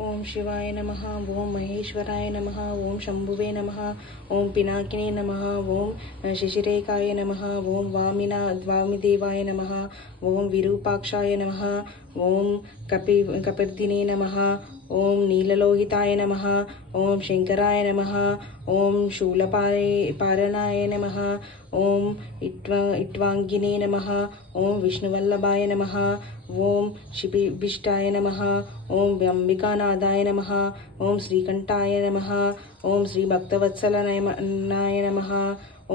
ఓం శివాయ నమః. ఓం మహేశ్వరాయ నమః. ఓం శంభువే నమః. ఓం పినాకినే నమః. ఓం శశిరేఖాయ నమః. ఓం వామిదేవాయ నమః. ఓం విరూపాక్షాయ నమః. ఓం కపిర్దినే నమః. ఓం నీలలోహితాయ నమః. ఓం శంకరాయ నమః. ఓం శూలపారణాయ నమః. ఓం ఇట్వాంగినే నమః. ఓం విష్ణువల్లభాయ నమః. ఓం శిబిష్టాయ నమః. ఓం అంబికానాథాయ నమః. ఓం శ్రీకంఠాయ నమః. ఓం శ్రీ భక్తవత్సలనాయ నమః.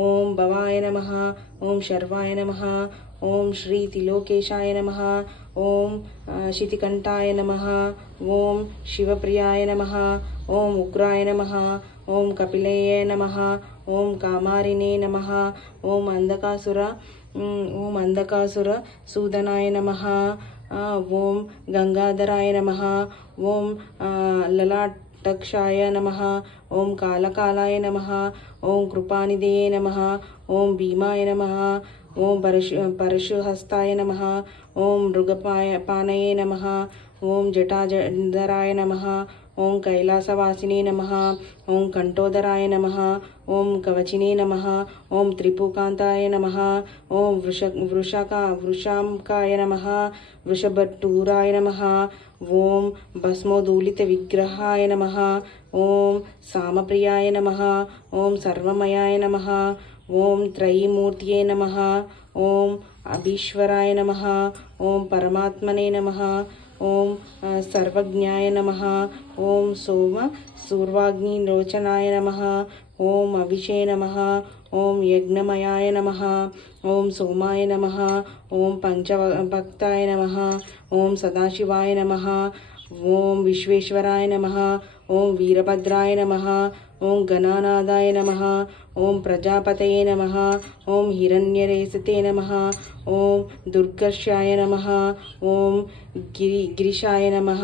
ఓం భవాయ నమః. ఓం శర్వాయ నమః. ఓం శ్రీ త్రిలోకేశాయ నమః. ఓం శితికంఠాయ నమః. ఓం శివప్రియాయ నమః. ఓం ఉగ్రాయ నమః. ఓం కపిలయ నమః. ఓం కామారినే నమః. ఓం అంధకాసుర సూదనాయ నమః. ఓం గంగాధరాయ నమః. ఓం లలాటక్షాయ నమః. ఓం కాలకాలాయ నమః. ఓం కృపానిధయే నమః. ఓం భీమాయ నమః. ఓం పరశుహస్తాయ నమః. ఓం మృగపానయే నమః. ఓం జటాధరాయ నమః. ఓం కైలాసవాసినే నమః. ఓం కంఠోదరాయ నమః. ఓం కవచినే నమః. ఓం త్రిపుకాంతాయ నమః. ఓం వృషాంకాయ నమః. వృషభట్టూరాయ నమః. ఓం భస్మోదూలిత విగ్రహాయ నమః. ఓం సామప్రియాయ నమః. ఓం సర్వమయాయ నమః. ఓం త్రయీమూర్తియే నమః. ఓం అభీశ్వరాయ నమః. ఓం పరమాత్మనే నమః. ఓం సర్వజ్ఞాయ నమః. ఓం సూర్వాగ్నిలోచనాయ నమః. ఓం అభిషే నమః. ఓం యజ్ఞమయాయ నమః. ఓం సోమాయ నమః. ఓం పంచభక్తాయ నమః. ఓం సదాశివాయ నమః. ఓం విశ్వేశ్వరాయ నమః. ఓం వీరభద్రాయ నమః. ఓం గణానాథాయ నమః. ఓం ప్రజాపతయే నమః. ఓం హిరణ్యరేసతే నమః. ఓం దుర్గర్షాయ నమః. ఓం గిరిశాయ నమః.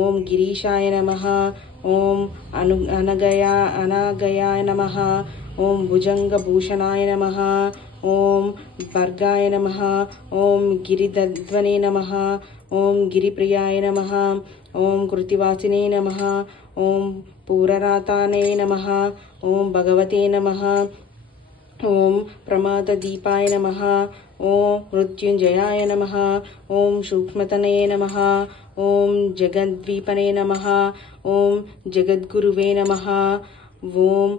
ఓం గిరీశాయ నమః. ఓం అనగయాయ నమః. ఓం భుజంగభూషణాయ నమః. ఓం భర్గాయ నమః. ఓం గిరిదధ్వనే నమః. ఓం గిరిప్రియాయ నమః. ఓం కృతివాసినే నమః. ఓం పూరరాతానే నమః. ఓం భగవతే నమః. ఓం ప్రమాదదీపాయ నమః. ఓం మృత్యుంజయాయ నమః. ఓం సూక్ష్మతనయే నమః. ఓం జగద్వీపనే నమః. ఓం జగద్గురువే నమః. ఓం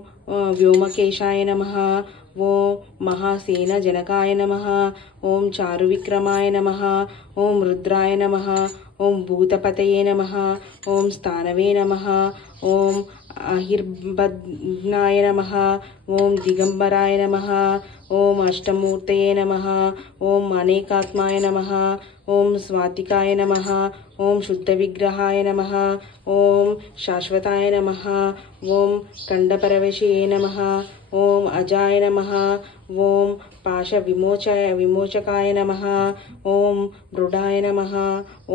వ్యోమకేశాయ నమః. ఓం మహాసేనజనకాయ నమః. ఓం చారువిక్రమాయ నమః. ఓం రుద్రాయ నమః. ఓం భూతపతయే నమః. ఓం స్థానవే నమః. ఓం అహిర్బధ్నాయ నమః. ఓం దిగంబరాయ నమః. ఓం అష్టమూర్తయే నమః. ఓం అనేకాత్మాయ నమః. ఓం స్వాతికాయ నమః. ఓం శుద్ధవిగ్రహాయ నమః. ఓం శాశ్వతాయ నమః. ఓం ఖండపరవశయే నమః. ఓం అజాయ నమః. ఓం విమోచకాయ నమః. ఓం మృడాయ నమః.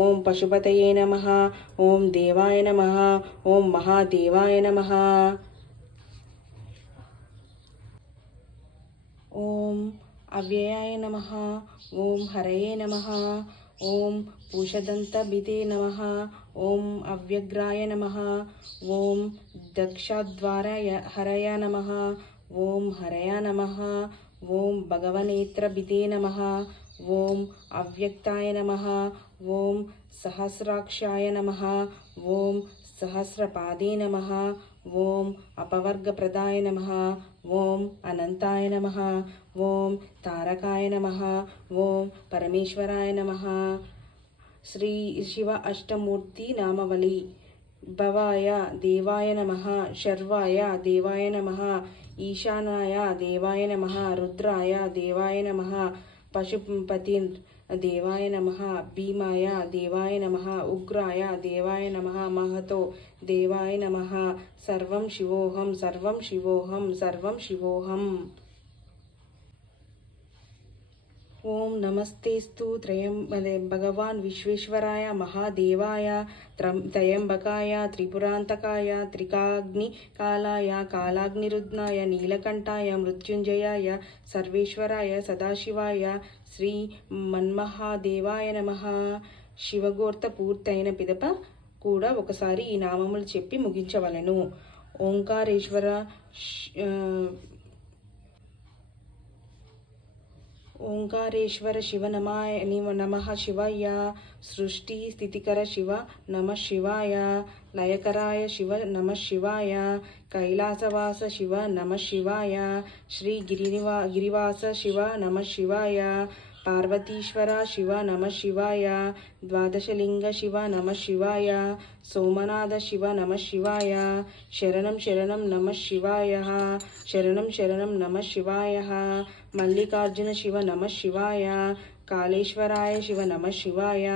ఓం పశుపతయే నమః. ఓం దేవాయ నమః. ఓం మహాదేవాయ నమః. ఓం అవ్యయాయ నమః. ఓం హరయే నమః. ఓం పూషదంతభితే నమః. ఓం అవ్యగ్రాయ నమః. ఓం దక్షాద్వారాయ హరయ నమః. ఓం హరయ నమః. ఓం భగవనేత్రభితే నమః. ఓం అవ్యక్తాయ నమః. ఓం సహస్రాక్షాయ నమః. ఓం సహస్రపాదే నమః. ఓం అపవర్గప్రదాయ నమః. ఓం అనంతాయ నమః. ఓం తారకాయ నమః. ఓం పరమేశ్వరాయ నమః. శ్రీ శివ అష్టమూర్తి నామవళి. భవాయ దేవాయ నమః. శర్వాయ దేవాయ నమః. ఈశానాయ దేవాయ నమః. రుద్రాయ దేవాయ నమః. పశుపతి దేవాయ నమః. భీమాయ దేవాయ నమః. ఉగ్రాయ దేవాయ నమః. మహతో దేవాయ నమః. సర్వం శివోహం సర్వం శివోహం సర్వం శివోహం. ఓం నమస్తేస్తు భగవాన్ విశ్వేశ్వరాయ మహాదేవాయ త్రయంబకాయ త్రిపురాంతకాయ త్రికాగ్నికాలాయ కాలాగ్నిరుద్నాయ నీలకంఠాయ మృత్యుంజయాయ సర్వేశ్వరాయ సదాశివాయ శ్రీ మన్మహాదేవాయ నమః. శివగోర్త పూర్తయిన పిదప కూడా ఒకసారి ఈ నామములు చెప్పి ముగించవలెను. ఓంకారేశ్వర ఓంకారేశ్వర శివ నమః శివాయ. సృష్టి స్థితికర శివ నమః శివాయ. లయకరాయ శివ నమః శివాయ. కైలాసవాస శివ నమః శివాయ. శ్రీ గిరివాస శివ నమః శివాయ. పార్వతీశ్వర శివ నమః శివాయ. ద్వాదశలింగ శివ నమః శివాయ. సోమనాథ శివ నమః శివాయ. శరణం శరణం నమః శివాయ. శరణం శరణం నమః శివాయ. మల్లికార్జున శివ నమః శివాయ. కాళేశ్వరాయ శివ నమః శివాయ.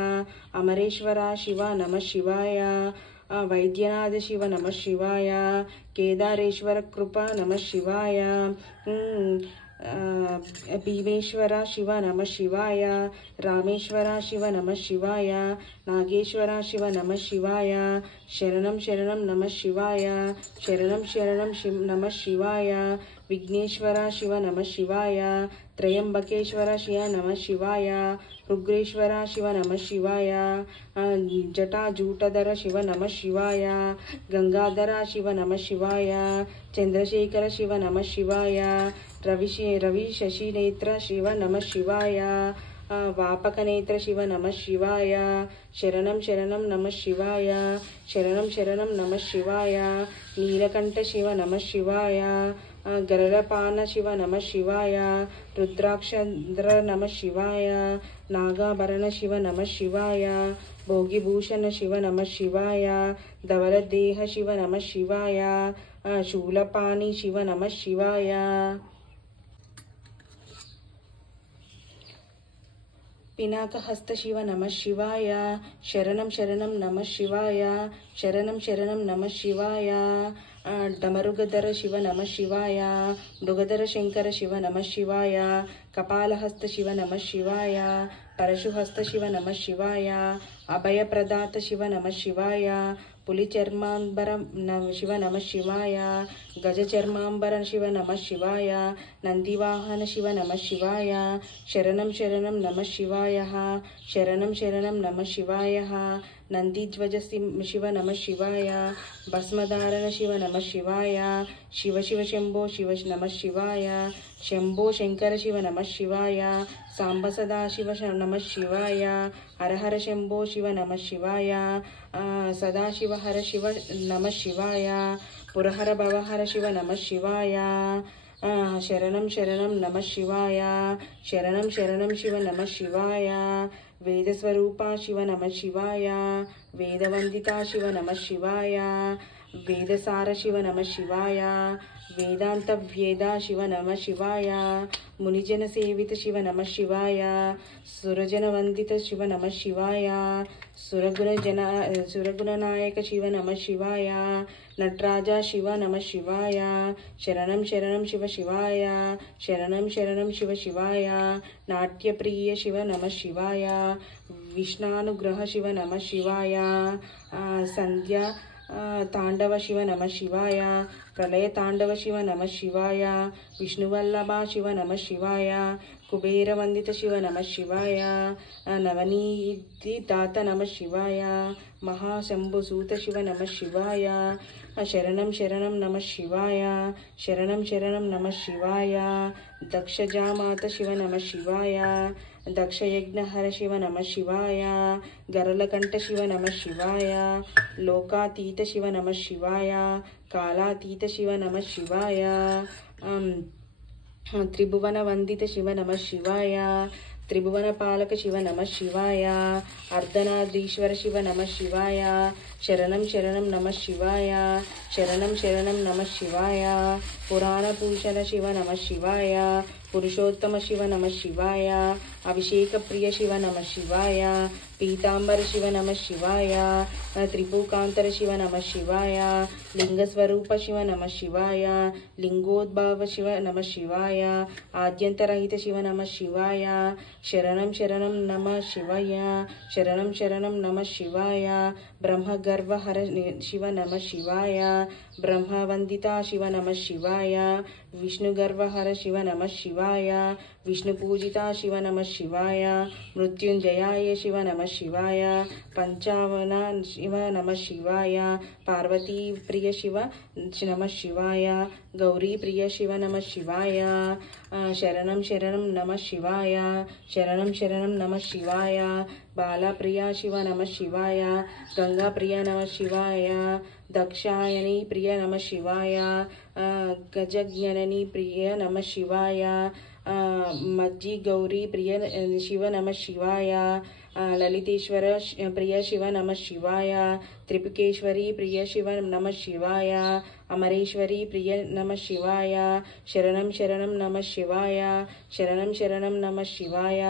అమరేశ్వర శివ నమః శివాయ. వైద్యనాథ శివ నమః శివాయ. కేదారేశ్వర కృప నమః శివాయ. భీమేశ్వర శివ నమః శివాయ. రామేశ్వర శివ నమః శివాయ. నాగేశ్వర శివ నమః శివాయ. శరణం శరణం నమః శివాయ. శరణం శరణం నమః శివాయ. విఘ్నేశ్వర శివ నమః శివాయ. త్రయంబకేశ్వర శివ నమః శివాయ. రుగ్రేశ్వర శివ నమః శివాయ. జటాజూటధర శివ నమః శివాయ. గంగాధర శివ నమః శివాయ. చంద్రశేఖర శివ నమః శివాయ. రవి శశినేత్ర శివ నమః శివాయ. వాపకనేత్ర శివ నమః శివాయ. శరణం శరణం నమః శివాయ. శరణం శరణం నమః శివాయ. నీలకంఠ శివ నమః శివాయ. గరళపాన శివ నమః శివాయ. రుద్రాక్షంద్ర నమః శివాయ. నాగాభరణ శివ నమః శివాయ. భోగిభూషణ శివ నమః శివాయ. ధవలదేహ శివ నమః శివాయ. శూలపాణి శివ నమః శివాయ. పినాకహస్త శివ నమః శివాయ. శరణం శరణం నమః శివాయ. శరణం శరణం నమః శివాయ. డమరుగధర శివ నమః శివాయ. మృగధర శంకర శివ నమః శివాయ. కపాలహస్త శివ నమః శివాయ. పరశుహస్త శివ నమః శివాయ. అభయప్రదాత శివ నమః శివాయ. పులిచర్మాంబర శివ నమః శివాయ. గజచర్మాంబర శివ నమః శివాయ. నందివాహన శివ నమః శివాయ. శరణం శరణం నమః శివాయ. శరణం శరణం నమః శివాయ. నందిధ్వజ శివ నమః శివాయ. భస్మధారణ శివ నమః శివాయ. శివ శివ శంభో శివ నమః శివాయ. శంభో శంకర శివ నమః శివాయ. సాంబ సదాశివ నమః శివాయ. హరహర శంభో శివ నమః శివాయ. సదాశివ హర శివ నమః శివాయ. పురహర భవహర శివ నమః శివాయ. శరణం శరణం నమః శివాయ. శరణం శరణం శివ నమః శివాయ. వేదస్వరూప శివ నమః శివాయ. వేదవందిత శివ నమః శివాయ. వేదసార శివ నమః శివాయ. వేదాంత వేద శివ నమః శివాయ. మునిజన సేవిత శివ నమః శివాయ. సురజన వందిత శివ నమః శివాయ. సురగుణనాయక శివ నమః శివాయ. నటరాజ శివ నమః శివాయ. శరణం శరణం శివ శివాయ. శరణం శరణం శివ శివాయ. నాట్యప్రియ శివ నమః శివాయ. విష్ణానుగ్రహ శివ నమః శివాయ. సంధ్య తాండవ శివ నమః శివాయ. ప్రళయ తాండవ శివ నమః శివాయ. విష్ణువల్లభ శివ నమః శివాయ. కుబేర వందిత శివ నమః శివాయ. నవనీతి దాత నమః శివాయ. మహాశంభుసూత శివ నమః శివాయ. శరణం శరణం నమః శివాయ. శరణం శరణం నమః శివాయ. దక్షజామాత శివ నమః శివాయ. దక్షయజ్ఞహర శివ నమః శివాయ. గరళకంఠ శివ నమః శివాయ. లోకాతీత శివ నమః శివాయ. కాలాతీత శివ నమః శివాయ. త్రిభువన వందిత శివ నమః శివాయ. త్రిభువన పాలక శివ నమః శివాయ. అర్ధనారీశ్వర శివ నమః శివాయ. శరణం శరణం నమః శివాయ. శరణం శరణం నమః శివాయ. పురాణ భూషణ శివ నమః శివాయ. పురుషోత్తమ శివ నమః శివాయ. అభిషేక ప్రియ శివ నమః శివాయ. పీతాంబర శివ నమః శివాయ. త్రిపుకాంతర శివ నమః శివాయ. లింగస్వరూప శివ నమః శివాయ. లింగోద్భవ శివ నమః శివాయ. ఆద్యంతరహిత శివ నమః శివాయ. శరణం శరణం నమః శివాయ. శరణం శరణం నమః శివాయ. బ్రహ్మగర్వహర శివ నమః శివాయ. ब्रह्मवन्दिता शिव नमः शिवाय विष्णुगर्वहर शिव नमः शिवाय विष्णुपूजिता शिव नमः शिवाय मृत्युंजयाय शिव नमः शिवाय पंचावना शिव नमः शिवाय पार्वती प्रिय शिव नमः शिवाय गौरी प्रिय शिव नमः शिवाय शरणं शरणं नमः शिवाय शरणं शरणं नमः शिवाय बाला प्रिया शिव नमः शिवाय गंगा प्रिय नमः शिवाय दक्षायनी प्रिय नमः शिवाय गजज्ञननी प्रिय नमः शिवाय मज्जि गौरी प्रिय शिव नमः शिवाय ललितेश्वर प्रिय शिव नमः शिवाय त्रिपुकेश्वरी प्रिय शिव नमः शिवाय अमरेश्वरी प्रिय नमः शिवाय शरणं शरणं नमः शिवाय शरणं शरणं नमः शिवाय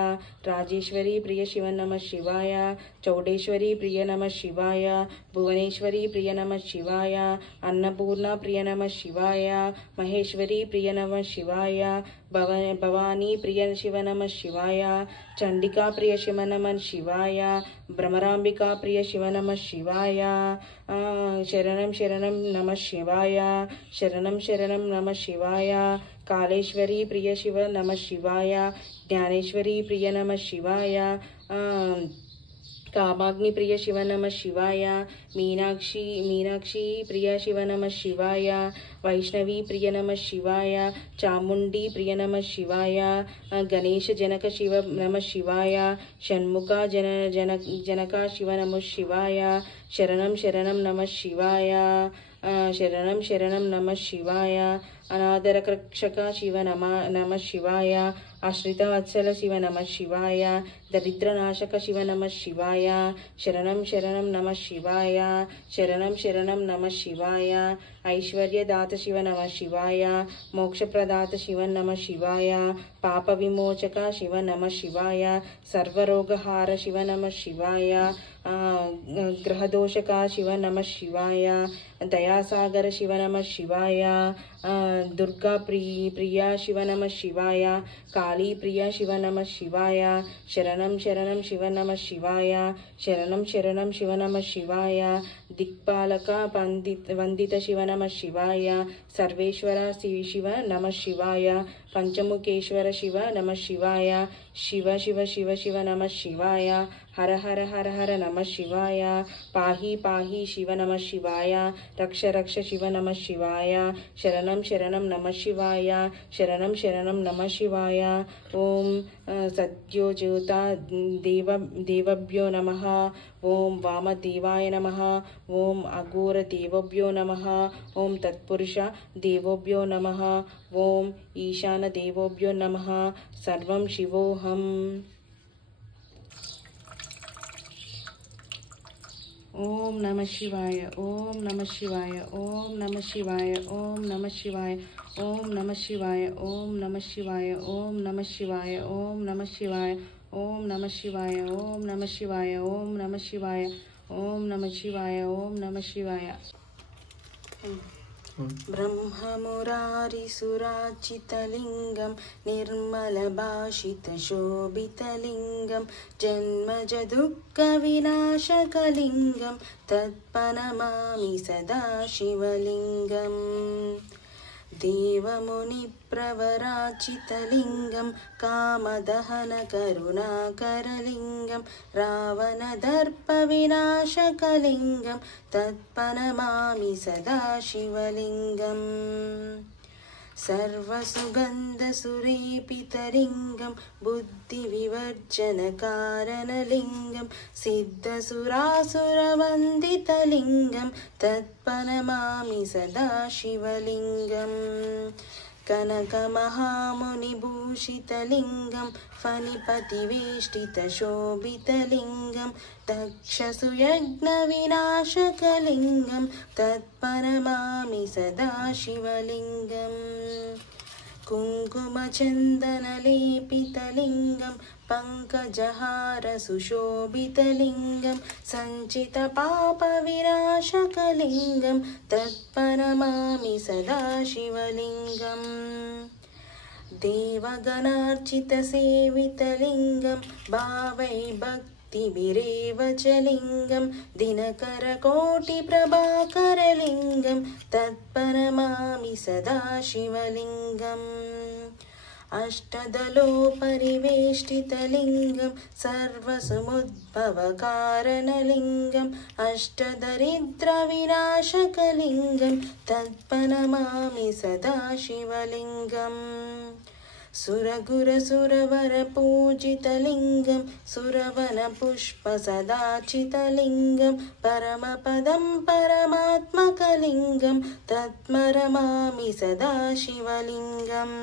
राजेश्वरी प्रिय शिव नमः शिवाय चौडेश्वरी प्रिय नमः शिवाय भुवनेश्वरी प्रिय नमः शिवाय अन्नपूर्णा प्रिय नमः शिवाय महेश्वरी प्रिय नमः शिवाय भवानी प्रिय शिव नमः शिवाय चंडिका प्रिय शिव नमः शिवाय भ्रमरांबिका प्रिय शिव नमः शिवाय शरणं शरणं नमः शिवाय शरणं शरणं नमः शिवाय कालेश्वरी प्रिय शिव नमः शिवाय ज्ञानेश्वरी प्रिय नमः शिवाय कामाग्नि प्रिय शिव नमः शिवाय मीनाक्षी प्रिय शिव नमः शिवाय वैष्णवी प्रिय नमः शिवाय चामुंडी प्रिय नमः शिवाय गणेश जनक शिव नमः शिवाय षण्मुखा जनका शिव नमः शिवाय शरणं शरणं नमः शिवाय शरणं शरणं नमः शिवाय अनादरक्षक शिव नमः शिवाय आश्रितवत्सल शिव नमः शिवाय दरिद्रनाशक शिव नमः शिवाय शरणं शरणं नमः शिवाय शरणं शरणं नमः शिवाय ऐश्वर्यदात शिव नमः शिवाय मोक्षप्रदात शिव नमः शिवाय पापविमोचक शिव नमः शिवाय सर्वरोगहार शिव नमः शिवाय ग्रहदोषका शिव नमः शिवाय दयासागर शिव नमः शिवाय दुर्गा प्रिया शिव नमः शिवाय काली प्रिया शिव नमः शिवाय शरणं शरणं शिव नमः शिवाय शरणं शरणं शिव नमः शिवाय दिक्पालक वंदित शिव नमः शिवाय सर्वेश्वर शिव नमः शिवाय पंचमुखेश्वर शिव नमः शिवाय शिव शिव शिव शिव नमः शिवाय हर हर हर हर नमः शिवाय पाहि पाहि शिव नमः शिवाय रक्ष रक्ष शिव नमः शिवाय शरणं शरणं नमः शिवाय शरणं शरणं नमः शिवाय ओम सद्योज्योता देवभ्यो नमः ओम वामदेवाय नमः ओम अघोरदेवभ्यो नमः ओम तत्पुरुष देवोभ्यो नमः ओम ईशान देवोभ्यो नमः सर्वं शिवोऽहम्। ओम नमः शिवाय ओम नमः शिवाय ओम नमः शिवाय ओम नमः शिवाय ओम नमः शिवाय ओम नमः शिवाय ओम नमः शिवाय ओम नमः शिवाय ओम नमः शिवाय ओम नमः शिवाय ओम नमः शिवाय ओम नमः शिवाय ओम नमः शिवाय ब्रह्ममुरारिसुरार्चितलिङ्गं निर्मलभाषितशोभितलिङ्गं जन्मजदुःखविनाशकलिङ्गं तत्प्रणमामि सदा शिवलिङ्गम् देवमुनिप्रवराचितलिङ्गं कामदहनकरुणाकरलिङ्गं रावणदर्पविनाशकलिङ्गं तत्प्रणमामि सदा शिवलिङ्गम् सर्वसुगन्धसुरेपितलिङ्गं बुद्धिविवर्जनकारणलिङ्गं सिद्धसुरासुरवन्दितलिङ्गं तत्प्रणमामि सदा शिवलिङ्गम् कनकमहामुनिभूषितलिङ्गं फणिपतिवेष्टितशोभितलिङ्गं दक्षसुयज्ञविनाशकलिङ्गं तत्प्रणमामि सदा शिवलिङ्गम् कुङ्कुमचन्दनलेपितलिङ्गं पङ्कजहारसुशोभितलिङ्गं सञ्चितपापविनाशकलिङ्गं तत्प्रणमामि सदा शिवलिङ्गम् देवगणार्चितसेवितलिङ्गं भावैर्भक्ति भक्तिभिरेव च लिङ्गं दिनकरकोटिप्रभाकरलिङ्गं तत्परमामि सदा शिवलिङ्गम् अष्टदलोपरिवेष्टितलिङ्गं सर्वसमुद्भवकारणलिङ्गम् अष्टदरिद्रविनाशकलिङ्गं तत्परमामि सदा शिवलिङ्गम् सुरगुरसुरवरपूजितलिङ्गं सुरवनपुष्पसदाचितलिङ्गं परमपदं परमात्मकलिङ्गं तत्परमामि सदा शिवलिङ्गम्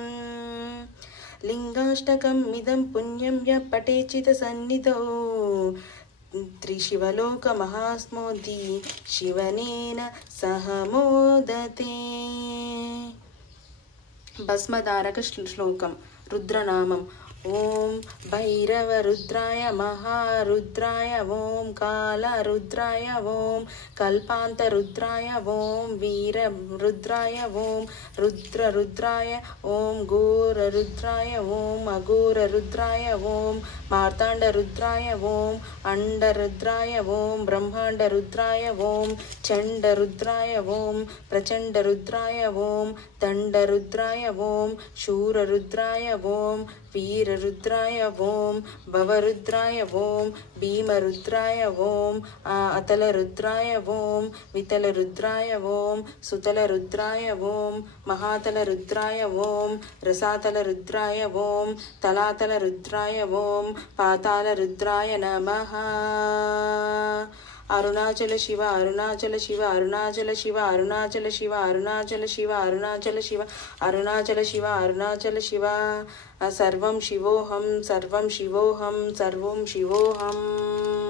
लिङ्गाष्टकम् इदं पुण्यं यः पठेचित्सन्निधौ त्रिशिवलोकमहास्मोति शिवनेन सह मोदते। भस्मधारक श्लोकं रुद्रनामम् ओम भैरवरुद्राय महारुद्राय ओम कालरुद्राय ओम कल्पान्तरुद्राय ओम वीररुद्राय ओम रुद्ररुद्राय ओम घोररुद्राय ओम अघोररुद्राय ओम मार्ताण्डरुद्राय ओम अंडरुद्राय ओम ब्रह्माण्डरुद्राय ओम चण्डरुद्राय ओम प्रचण्डरुद्राय ओम दण्डरुद्राय ओम शूररुद्राय ओम वीररुद्राय ओम भवरुद्राय ओम भीमरुद्राय ओम अतलरुद्राय ओम वितलरुद्राय ओम सुतलरुद्राय ओम महातलरुद्राय ओम रसातलरुद्राय ओम तलातलरुद्राय ओम पातालरुद्राय नमः। अरुणाचल शिव अरुणाचल शिव अरुणाचल शिव अरुणाचल शिव अरुणाचल शिव अरुणाचल शिव अरुणाचल शिव अरुणाचल शिव सर्वं शिवोऽहं सर्वं शिवोऽहं सर्वं शिवोऽहम्।